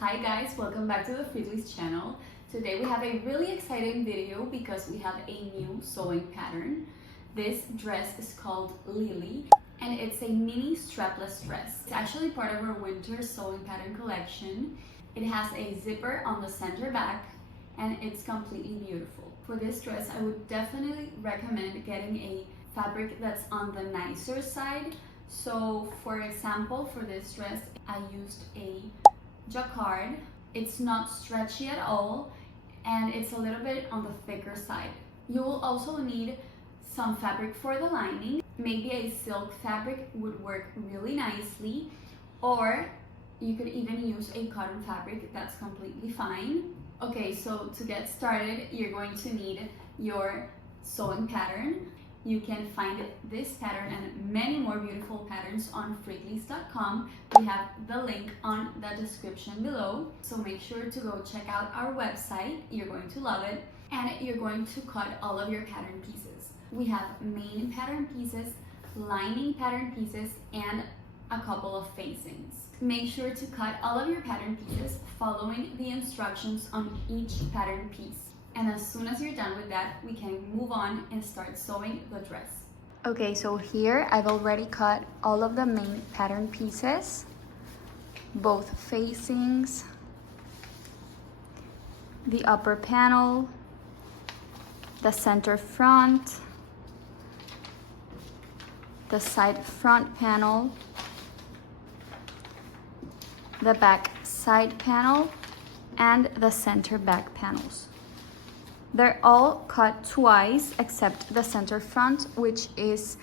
Hi guys, welcome back to the Friedli's channel. Today we have a really exciting video because we have a new sewing pattern. This dress is called Lily and it's a mini strapless dress. It's actually part of our winter sewing pattern collection. It has a zipper on the center back and it's completely beautiful. For this dress, I would definitely recommend getting a fabric that's on the nicer side. So for example, for this dress, I used a jacquard. It's not stretchy at all and it's a little bit on the thicker side. You will also need some fabric for the lining. Maybe a silk fabric would work really nicely, or you could even use a cotton fabric, that's completely fine. Okay, so to get started, you're going to need your sewing pattern. You can find this pattern and many more beautiful patterns on freakleys.com. We have the link on the description below, so make sure to go check out our website. You're going to love it, and you're going to cut all of your pattern pieces. We have main pattern pieces, lining pattern pieces, and a couple of facings. Make sure to cut all of your pattern pieces following the instructions on each pattern piece. And as soon as you're done with that, we can move on and start sewing the dress. Okay, so here I've already cut all of the main pattern pieces, both facings, the upper panel, the center front, the side front panel, the back side panel, and the center back panels. They're all cut twice except the center front, which is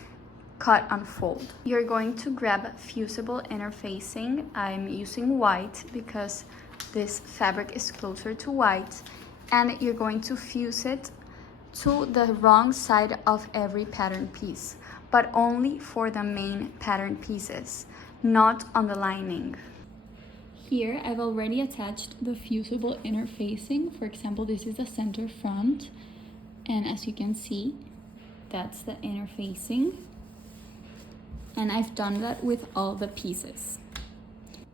cut on fold. You're going to grab fusible interfacing. I'm using white because this fabric is closer to white, and you're going to fuse it to the wrong side of every pattern piece, but only for the main pattern pieces, not on the lining. Here, I've already attached the fusible interfacing. For example, this is the center front, and as you can see, that's the interfacing. And I've done that with all the pieces.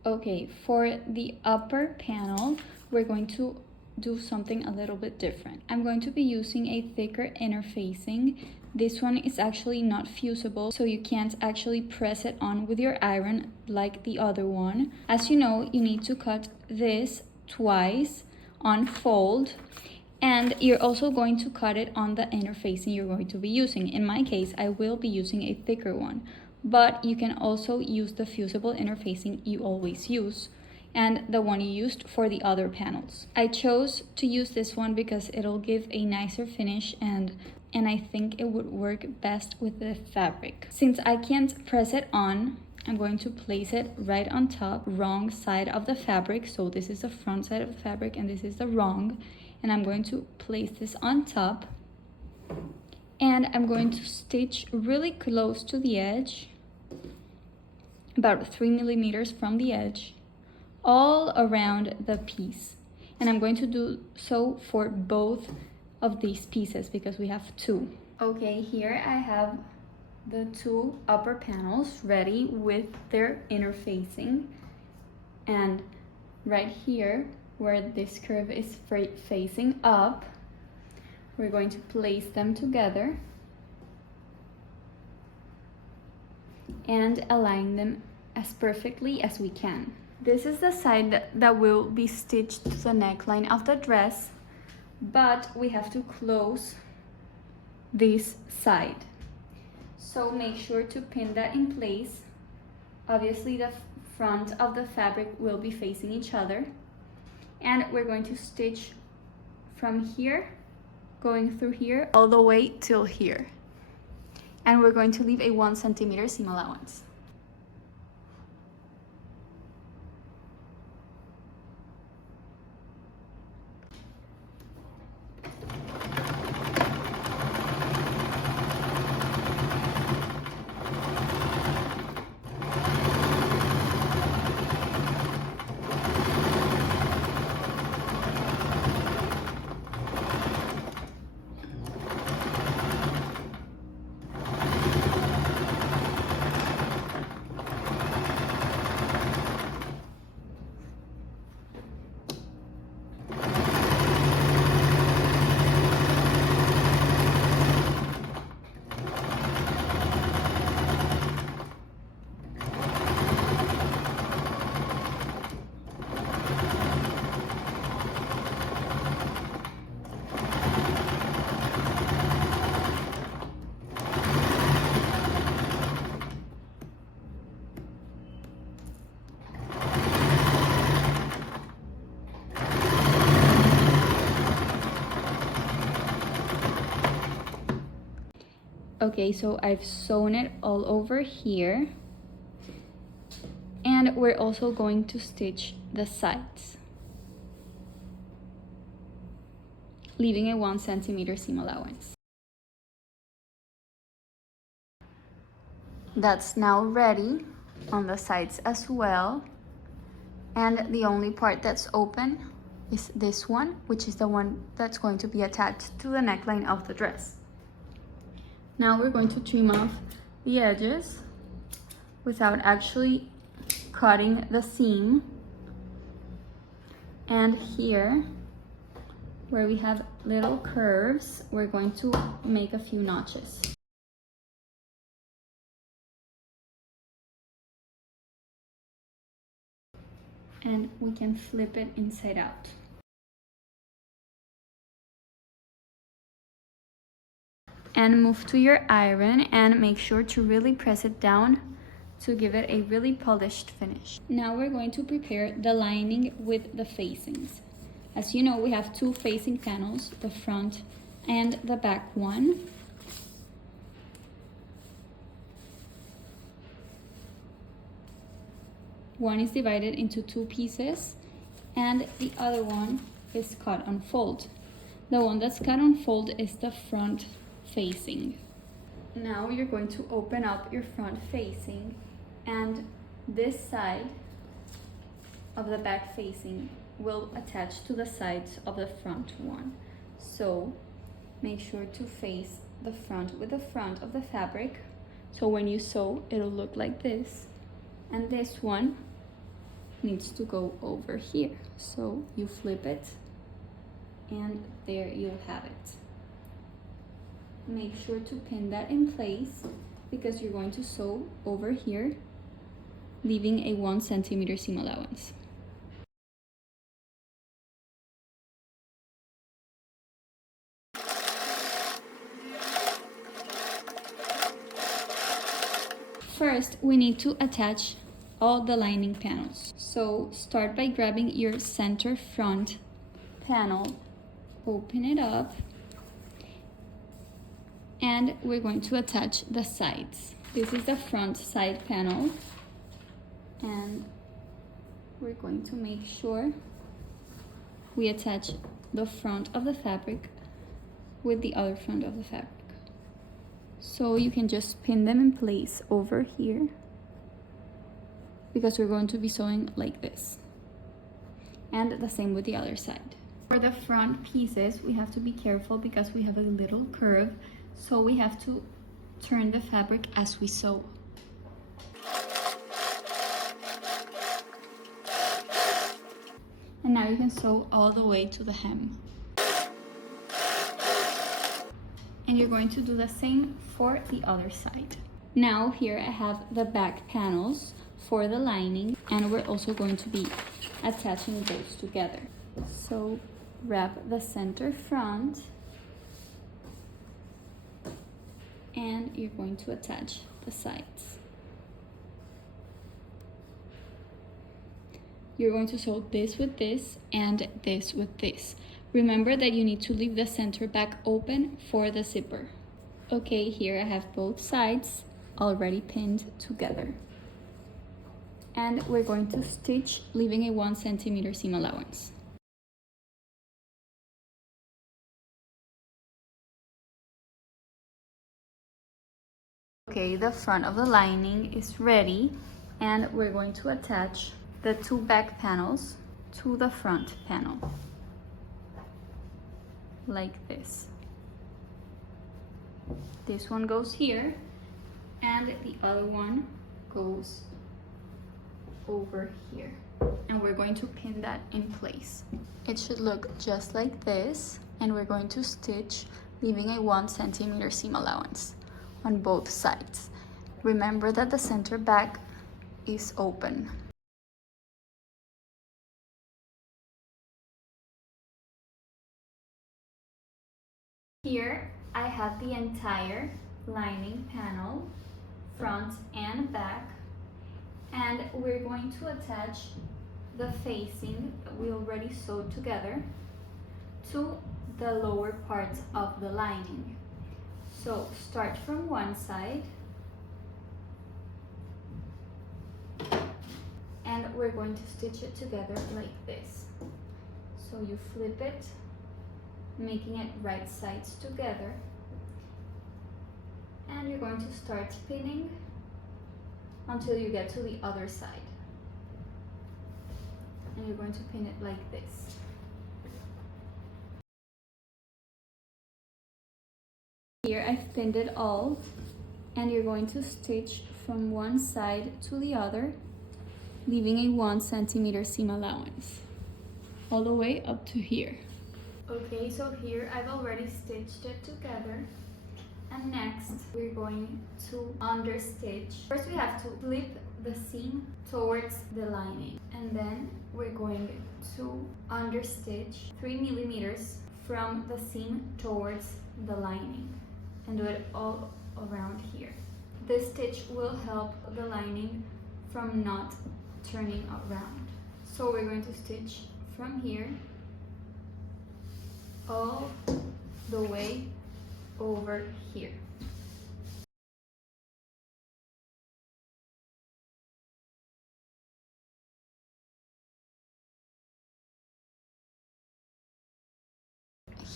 Okay, for the upper panel, we're going to do something a little bit different. I'm going to be using a thicker interfacing. This one is actually not fusible, so you can't actually press it on with your iron like the other one. As you know, you need to cut this twice on fold, and you're also going to cut it on the interfacing you're going to be using. In my case, I will be using a thicker one, but you can also use the fusible interfacing you always use and the one you used for the other panels. I chose to use this one because it'll give a nicer finish and I think it would work best with the fabric. Since I can't press it on, I'm going to place it right on top, wrong side of the fabric. So this is the front side of the fabric and this is the wrong. And I'm going to place this on top. And I'm going to stitch really close to the edge, about 3 millimeters from the edge, all around the piece. And I'm going to do so for both of these pieces because we have two. Okay, here I have the two upper panels ready with their interfacing, and right here where this curve is facing up, we're going to place them together and align them as perfectly as we can. This is the side that will be stitched to the neckline of the dress, but we have to close this side. So make sure to pin that in place. Obviously the front of the fabric will be facing each other, and we're going to stitch from here, going through here, all the way till here. And we're going to leave a 1 centimeter seam allowance. Okay, so I've sewn it all over here. And we're also going to stitch the sides, leaving a 1 centimeter seam allowance. That's now ready on the sides as well. And the only part that's open is this one, which is the one that's going to be attached to the neckline of the dress. Now we're going to trim off the edges without actually cutting the seam. And here, where we have little curves, we're going to make a few notches. And we can flip it inside out. And move to your iron and make sure to really press it down to give it a really polished finish. Now we're going to prepare the lining with the facings. As you know, we have 2 facing panels, the front and the back one. One is divided into 2 pieces and the other one is cut on fold. The one that's cut on fold is the front facing. Now you're going to open up your front facing, and this side of the back facing will attach to the sides of the front one. So make sure to face the front with the front of the fabric. So when you sew, it'll look like this. And this one needs to go over here. So you flip it, and there you'll have it. Make sure to pin that in place because you're going to sew over here, leaving a 1 centimeter seam allowance. First, we need to attach all the lining panels. So start by grabbing your center front panel, open it up, and we're going to attach the sides. This is the front side panel, and we're going to make sure we attach the front of the fabric with the other front of the fabric. So you can just pin them in place over here because we're going to be sewing like this. And the same with the other side. For the front pieces, we have to be careful because we have a little curve, so we have to turn the fabric as we sew. And now you can sew all the way to the hem. And you're going to do the same for the other side. Now here I have the back panels for the lining, and we're also going to be attaching those together. So wrap the center front, and you're going to attach the sides. You're going to sew this with this and this with this. Remember that you need to leave the center back open for the zipper. Okay, here I have both sides already pinned together. And we're going to stitch, leaving a 1 centimeter seam allowance. Okay, the front of the lining is ready, and we're going to attach the 2 back panels to the front panel, like this. This one goes here, and the other one goes over here, and we're going to pin that in place. It should look just like this, and we're going to stitch, leaving a 1 centimeter seam allowance on both sides. Remember that the center back is open. Here I have the entire lining panel, front and back, and we're going to attach the facing that we already sewed together to the lower part of the lining. So start from one side and we're going to stitch it together like this. So you flip it, making it right sides together, and you're going to start pinning until you get to the other side. And you're going to pin it like this. Here I've pinned it all, and you're going to stitch from one side to the other, leaving a 1 centimeter seam allowance all the way up to here. Okay, so here I've already stitched it together, and next we're going to understitch. First we have to flip the seam towards the lining, and then we're going to understitch 3 millimeters from the seam towards the lining and do it all around here. This stitch will help the lining from not turning around. So we're going to stitch from here all the way over here.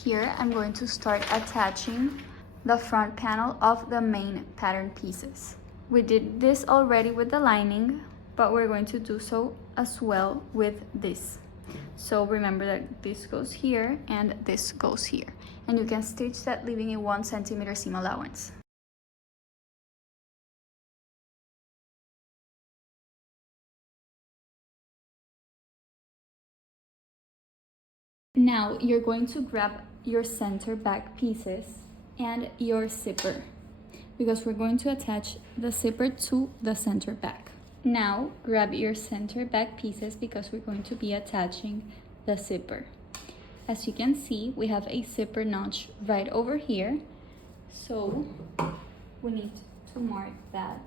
Here I'm going to start attaching the front panel of the main pattern pieces. We did this already with the lining, but we're going to do so as well with this. So remember that this goes here and this goes here. And you can stitch that leaving a 1 centimeter seam allowance. Now you're going to grab your center back pieces and your zipper, because we're going to attach the zipper to the center back. Now grab your center back pieces because we're going to be attaching the zipper. As you can see, we have a zipper notch right over here, so we need to mark that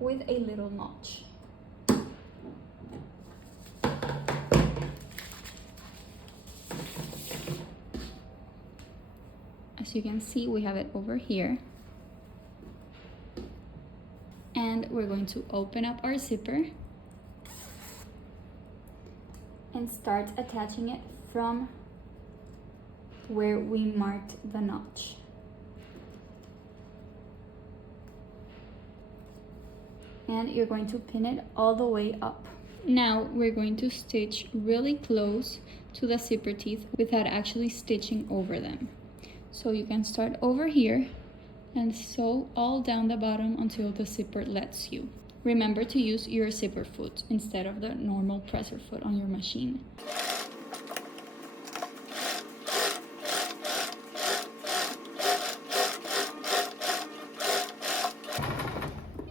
with a little notch. As you can see, we have it over here. And we're going to open up our zipper and start attaching it from where we marked the notch. And you're going to pin it all the way up. Now we're going to stitch really close to the zipper teeth without actually stitching over them. So you can start over here and sew all down the bottom until the zipper lets you. Remember to use your zipper foot instead of the normal presser foot on your machine.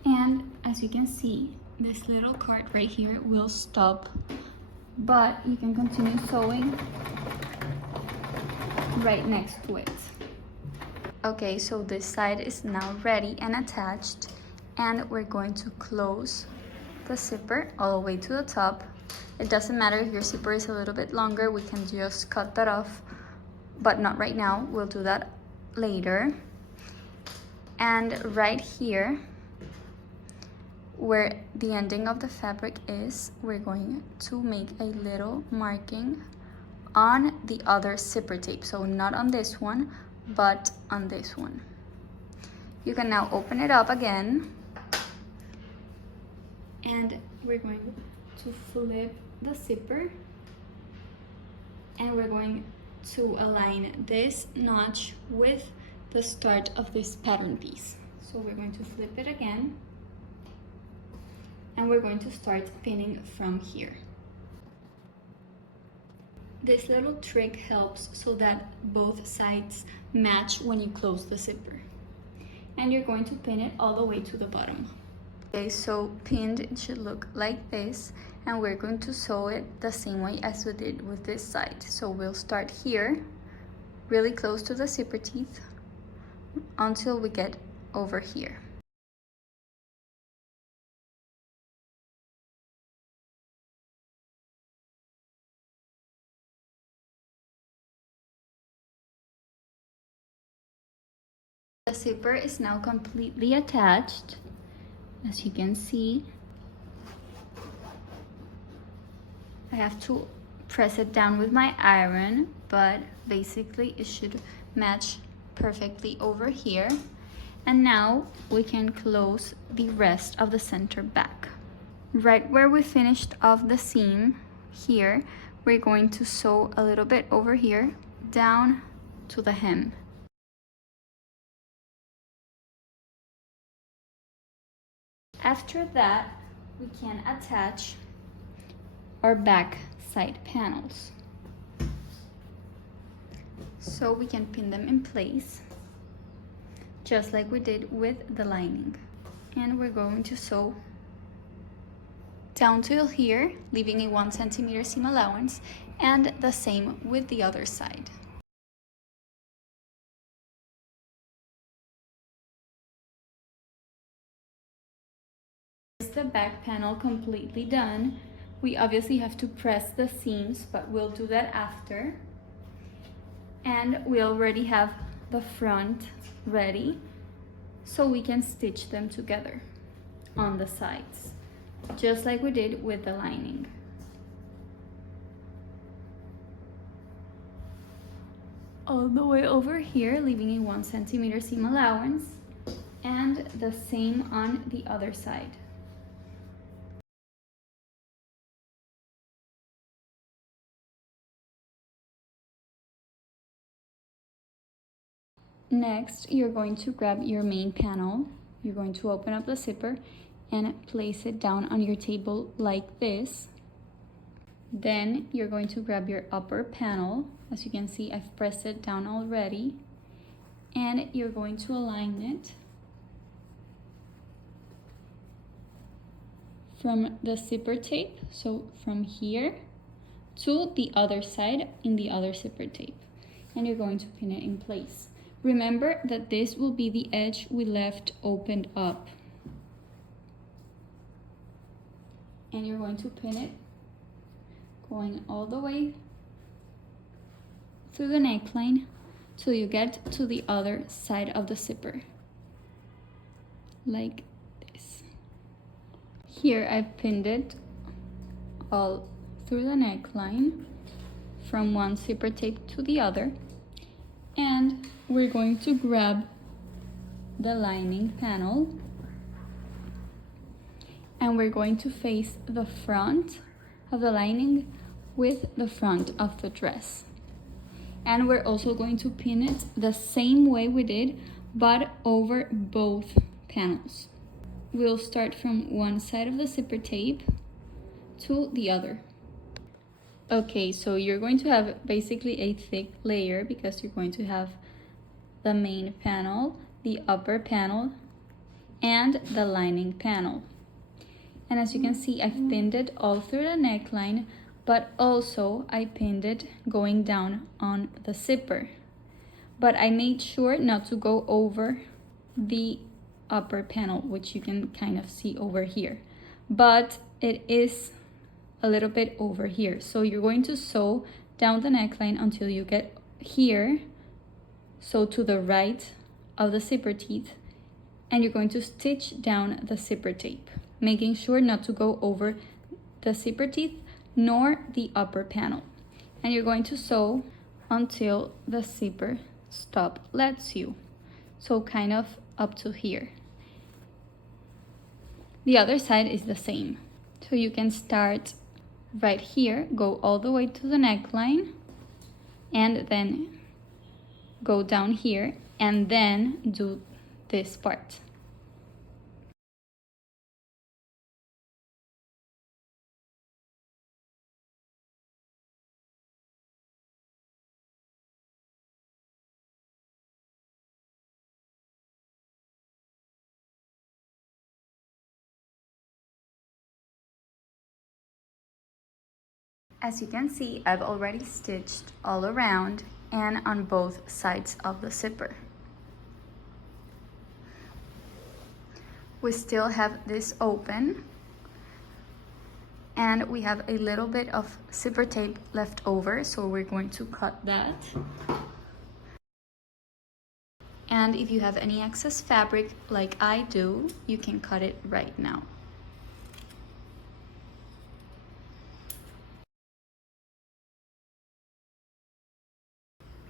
And as you can see, this little card right here will stop, but you can continue sewing right next to it. Okay, so this side is now ready and attached, and we're going to close the zipper all the way to the top. It doesn't matter if your zipper is a little bit longer, we can just cut that off, but not right now, we'll do that later. And right here, where the ending of the fabric is, we're going to make a little marking on the other zipper tape, so not on this one, but on this one. You can now open it up again, and we're going to flip the zipper, and we're going to align this notch with the start of this pattern piece. So we're going to flip it again, and we're going to start pinning from here. This little trick helps so that both sides match when you close the zipper. And you're going to pin it all the way to the bottom. Okay, so pinned, it should look like this, and we're going to sew it the same way as we did with this side. So we'll start here, really close to the zipper teeth, until we get over here. The zipper is now completely attached, as you can see. I have to press it down with my iron, but basically it should match perfectly over here. And now we can close the rest of the center back. Right where we finished off the seam here, we're going to sew a little bit over here down to the hem. After that, we can attach our back side panels. So we can pin them in place, just like we did with the lining. And we're going to sew down till here, leaving a 1 centimeter seam allowance, and the same with the other side. The back panel completely done. We obviously have to press the seams, but we'll do that after. And we already have the front ready, so we can stitch them together on the sides, just like we did with the lining. All the way over here, leaving a 1 centimeter seam allowance, and the same on the other side. Next, you're going to grab your main panel. You're going to open up the zipper and place it down on your table like this. Then you're going to grab your upper panel. As you can see, I've pressed it down already. And you're going to align it from the zipper tape, so from here to the other side in the other zipper tape. And you're going to pin it in place. Remember that this will be the edge we left opened up. And you're going to pin it going all the way through the neckline till you get to the other side of the zipper, like this. Here I've pinned it all through the neckline from one zipper tape to the other. And we're going to grab the lining panel and we're going to face the front of the lining with the front of the dress. And we're also going to pin it the same way we did, but over both panels. We'll start from one side of the zipper tape to the other. Okay, so you're going to have basically a thick layer because you're going to have the main panel, the upper panel, and the lining panel. And as you can see, I've pinned it all through the neckline, but also I pinned it going down on the zipper. But I made sure not to go over the upper panel, which you can kind of see over here. But it is a little bit over here. So you're going to sew down the neckline until you get here, so to the right of the zipper teeth, and you're going to stitch down the zipper tape, making sure not to go over the zipper teeth nor the upper panel. And you're going to sew until the zipper stop lets you, so kind of up to here. The other side is the same, so you can start right here, go all the way to the neckline, and then go down here, and then do this part. As you can see, I've already stitched all around and on both sides of the zipper. We still have this open, and we have a little bit of zipper tape left over, so we're going to cut that. And if you have any excess fabric like I do, you can cut it right now.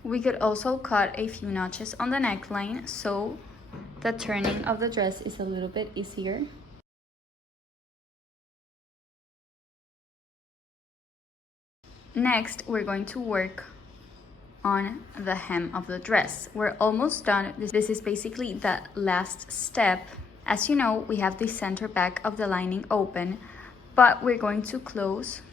We could also cut a few notches on the neckline so the turning of the dress is a little bit easier. Next, we're going to work on the hem of the dress. We're almost done. This is basically the last step. As you know, we have the center back of the lining open, but we're going to close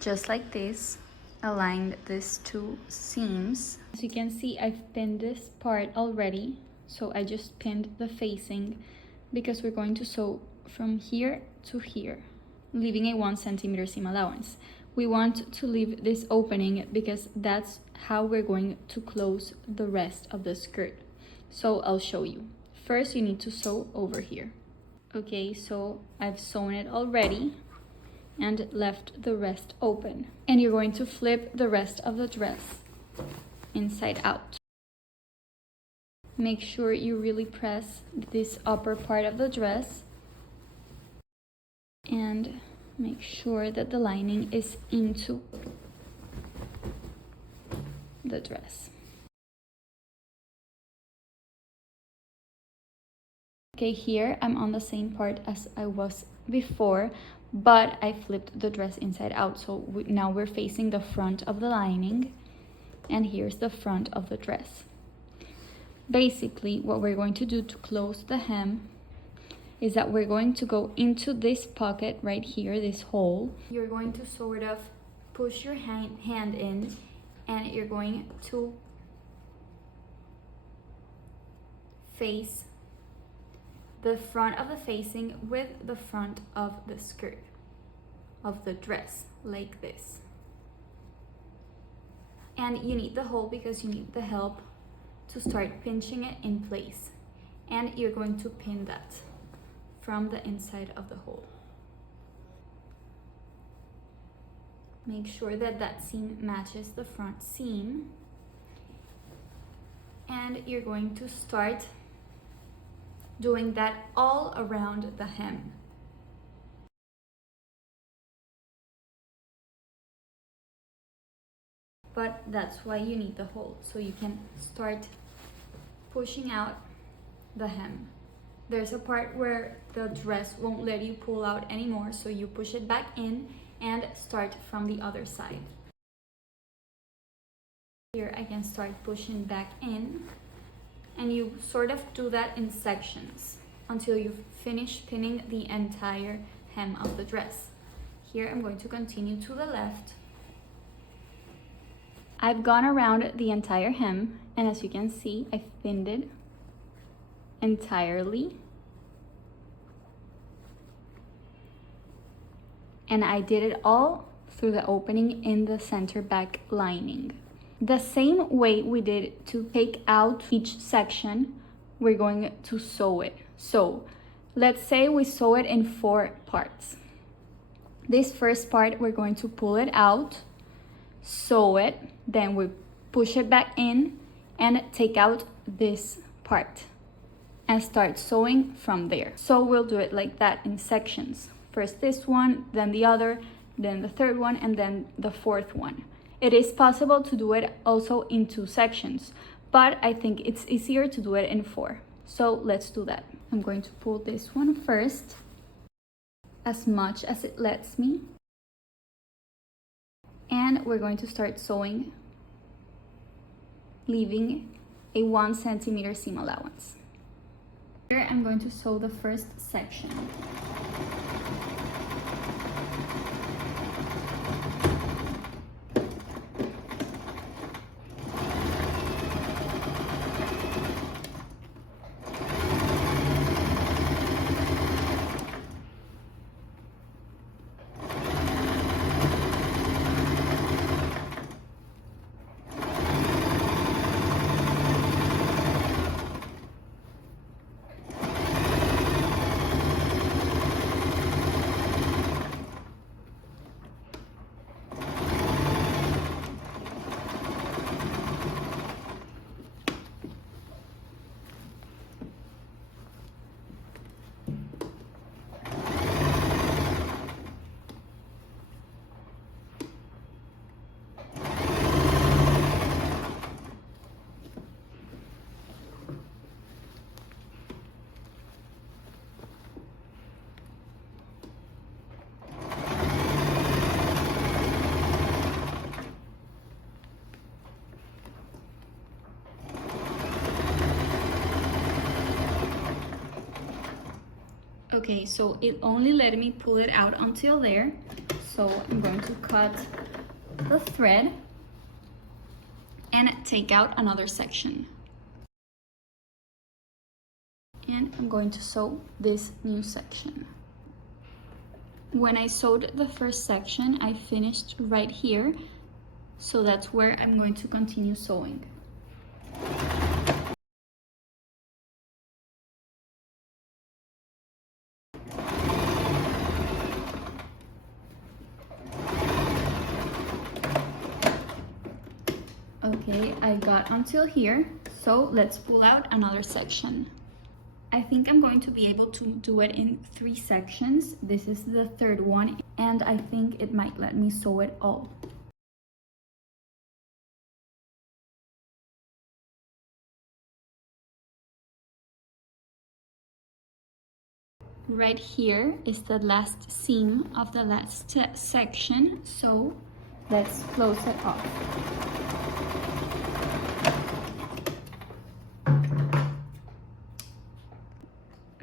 just like this, align these two seams. As you can see, I've pinned this part already, so I just pinned the facing because we're going to sew from here to here, leaving a 1 centimeter seam allowance. We want to leave this opening because that's how we're going to close the rest of the skirt. So I'll show you. First, you need to sew over here. Okay, so I've sewn it already and left the rest open. And you're going to flip the rest of the dress inside out. Make sure you really press this upper part of the dress and make sure that the lining is into the dress. Okay, here I'm on the same part as I was before, but I flipped the dress inside out. So now we're facing the front of the lining, and here's the front of the dress. Basically, what we're going to do to close the hem is that we're going to go into this pocket right here, this hole. You're going to sort of push your hand in, and you're going to face the front of the facing with the front of the skirt of the dress, like this. And you need the hole because you need the help to start pinching it in place. And you're going to pin that from the inside of the hole. Make sure that that seam matches the front seam. And you're going to start doing that all around the hem. But that's why you need the hole, so you can start pushing out the hem. There's a part where the dress won't let you pull out anymore, so you push it back in and start from the other side. Here I can start pushing back in, and you sort of do that in sections until you finish pinning the entire hem of the dress. Here I'm going to continue to the left. I've gone around the entire hem, and as you can see, I've pinned it entirely. And I did it all through the opening in the center back lining. The same way we did to take out each section, we're going to sew it. So let's say we sew it in 4 parts. This first part, we're going to pull it out, sew it, then we push it back in and take out this part and start sewing from there. So we'll do it like that in sections. First this one, then the other, then the third one, and then the fourth one. It is possible to do it also in 2 sections, but I think it's easier to do it in 4. So let's do that. I'm going to pull this one first, as much as it lets me. And we're going to start sewing, leaving a 1 centimeter seam allowance. Here I'm going to sew the first section. Okay, so it only let me pull it out until there. So I'm going to cut the thread and take out another section. And I'm going to sew this new section. When I sewed the first section, I finished right here. So that's where I'm going to continue sewing. Okay, I got until here, so let's pull out another section. I think I'm going to be able to do it in 3 sections. This is the third one, and I think it might let me sew it all. Right here is the last seam of the last section, so let's close it off.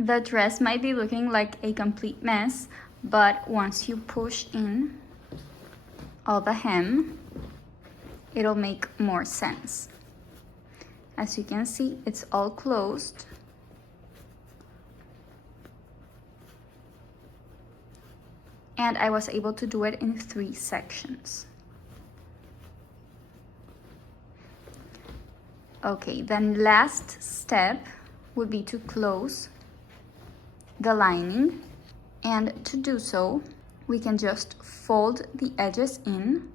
The dress might be looking like a complete mess, but once you push in all the hem, it'll make more sense. As you can see, it's all closed. And I was able to do it in 3 sections. Okay, then last step would be to close the lining, and to do so we can just fold the edges in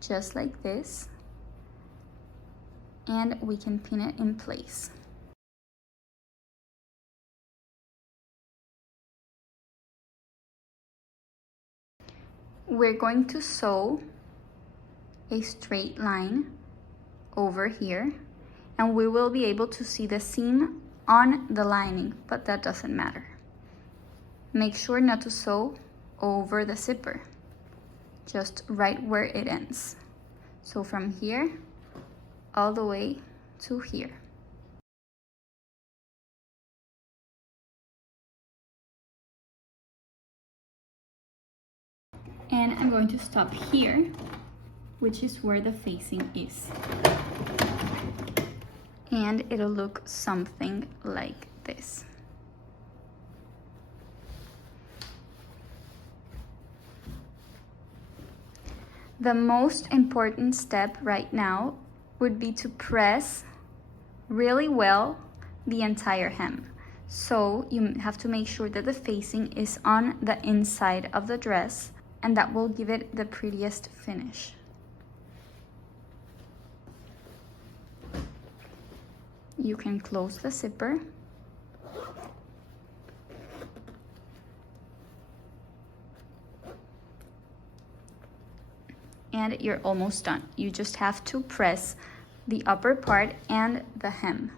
just like this, and we can pin it in place. We're going to sew a straight line over here, and we will be able to see the seam on the lining, but that doesn't matter. Make sure not to sew over the zipper, just right where it ends. So from here all the way to here. And I'm going to stop here, which is where the facing is. And it'll look something like this. The most important step right now would be to press really well the entire hem. So you have to make sure that the facing is on the inside of the dress, and that will give it the prettiest finish. You can close the zipper. And you're almost done. You just have to press the upper part and the hem.